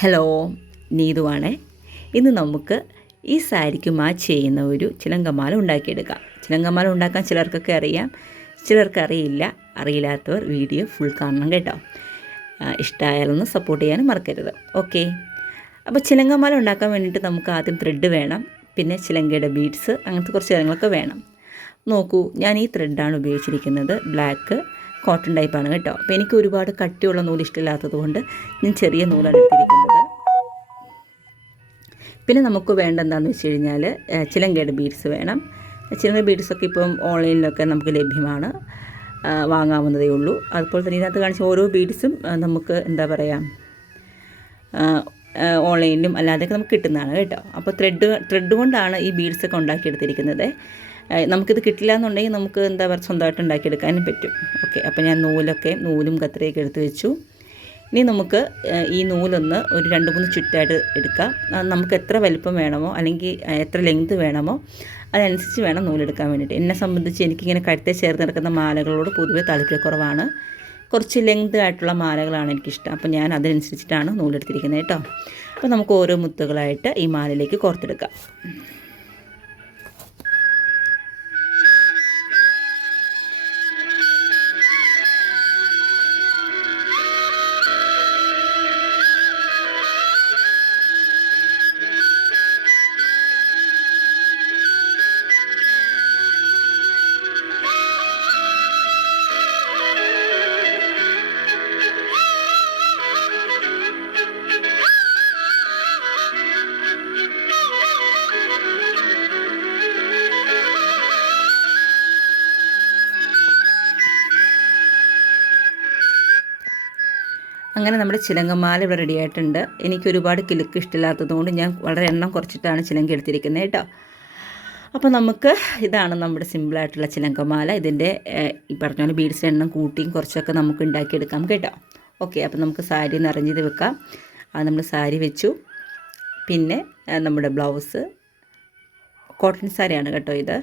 Hello, നീതുവാണേ. ഇന്ന് നമുക്ക് ഈ സാരിക്ക് മാച്ച് ചെയ്യുന്ന ഒരു ചിലങ്കമാല ഉണ്ടാക്കിയെടുക്കാം. ചിലങ്കമാല ഉണ്ടാക്കാൻ ചിലർക്കൊക്കെ അറിയാം, ചിലർക്ക് അറിയില്ലാത്തവർ വീഡിയോ ഫുൾ കാണണം കേട്ടോ. ഇഷ്ടമായാലൊന്ന് സപ്പോർട്ട് ചെയ്യാനും മറക്കരുത്. ഓക്കെ, അപ്പോൾ ചിലങ്കമാല ഉണ്ടാക്കാൻ വേണ്ടിയിട്ട് നമുക്ക് ആദ്യം ത്രെഡ് വേണം, പിന്നെ ചിലങ്കയുടെ ബീഡ്സ്, അങ്ങനത്തെ കുറച്ച് കാര്യങ്ങളൊക്കെ വേണം. നോക്കൂ, ഞാൻ ഈ ത്രെഡാണ് ഉപയോഗിച്ചിരിക്കുന്നത്. ബ്ലാക്ക് കോട്ടൺ ടൈപ്പാണ് കേട്ടോ. അപ്പോൾ എനിക്ക് ഒരുപാട് കട്ടിയുള്ള നൂല് ഇഷ്ടമില്ലാത്തത് കൊണ്ട് ഞാൻ ചെറിയ നൂലാണ് എടുത്തിരിക്കുന്നത്. പിന്നെ നമുക്ക് വേണ്ട എന്താണെന്ന് വെച്ച് കഴിഞ്ഞാൽ ചിലങ്കയുടെ ബീഡ്സ് വേണം. ചിലങ്ക ബീഡ്സൊക്കെ ഇപ്പം ഓൺലൈനിലൊക്കെ നമുക്ക് ലഭ്യമാണ്, വാങ്ങാവുന്നതേ ഉള്ളൂ. അതുപോലെ തന്നെ ഇതിനകത്ത് കാണിച്ച ഓരോ ബീഡ്സും നമുക്ക് എന്താ പറയുക, ഓൺലൈനിലും അല്ലാതെയൊക്കെ നമുക്ക് കിട്ടുന്നതാണ് കേട്ടോ. അപ്പോൾ ത്രെഡ് കൊണ്ടാണ് ഈ ബീഡ്സൊക്കെ ഉണ്ടാക്കിയെടുത്തിരിക്കുന്നത്. നമുക്കിത് കിട്ടില്ല എന്നുണ്ടെങ്കിൽ നമുക്ക് എന്താ പറയുക, സ്വന്തമായിട്ട് ഉണ്ടാക്കിയെടുക്കാനും പറ്റും. ഓക്കെ, അപ്പോൾ ഞാൻ നൂലും കത്രിയൊക്കെ എടുത്ത് വെച്ചു. ഇനി നമുക്ക് ഈ നൂലൊന്ന് ഒരു 2-3 ചുറ്റായിട്ട് എടുക്കാം. നമുക്ക് എത്ര വലിപ്പം വേണമോ അല്ലെങ്കിൽ എത്ര ലെങ്ത് വേണമോ അതനുസരിച്ച് വേണം നൂലെടുക്കാൻ വേണ്ടിയിട്ട്. എന്നെ സംബന്ധിച്ച് എനിക്കിങ്ങനെ കഴുത്തെ ചേർന്ന് നടക്കുന്ന മാലകളോട് പൊതുവെ താല്പര്യക്കുറവാണ്. കുറച്ച് ലെങ്ത് ആയിട്ടുള്ള മാലകളാണ് എനിക്കിഷ്ടം. അപ്പോൾ ഞാൻ അതിനനുസരിച്ചിട്ടാണ് നൂലെടുത്തിരിക്കുന്നത് കേട്ടോ. അപ്പോൾ നമുക്ക് ഓരോ മുത്തുകളായിട്ട് ഈ മാലയിലേക്ക് കോർത്തെടുക്കാം. അങ്ങനെ നമ്മുടെ ചിലങ്കമാല ഇവിടെ റെഡി ആയിട്ടുണ്ട്. എനിക്ക് ഒരുപാട് കിലുക്ക് ഇഷ്ടമില്ലാത്തതുകൊണ്ട് ഞാൻ വളരെ എണ്ണം കുറച്ചിട്ടാണ് ചിലങ്ക എടുത്തിരിക്കുന്നത് കേട്ടോ. അപ്പോൾ നമുക്ക് ഇതാണ് നമ്മുടെ സിമ്പിളായിട്ടുള്ള ചിലങ്കമാല. ഇതിൻ്റെ ഈ പറഞ്ഞ പോലെ ബീഡ്സിൻ്റെ എണ്ണം കൂട്ടിയും കുറച്ചൊക്കെ നമുക്ക് ഉണ്ടാക്കിയെടുക്കാം കേട്ടോ. ഓക്കെ, അപ്പോൾ നമുക്ക് സാരി നിറഞ്ഞ് ചെയ്ത് വെക്കാം. അത് നമ്മൾ സാരി വെച്ചു. പിന്നെ നമ്മുടെ ബ്ലൗസ് കോട്ടൺ സാരിയാണ് കേട്ടോ ഇത്.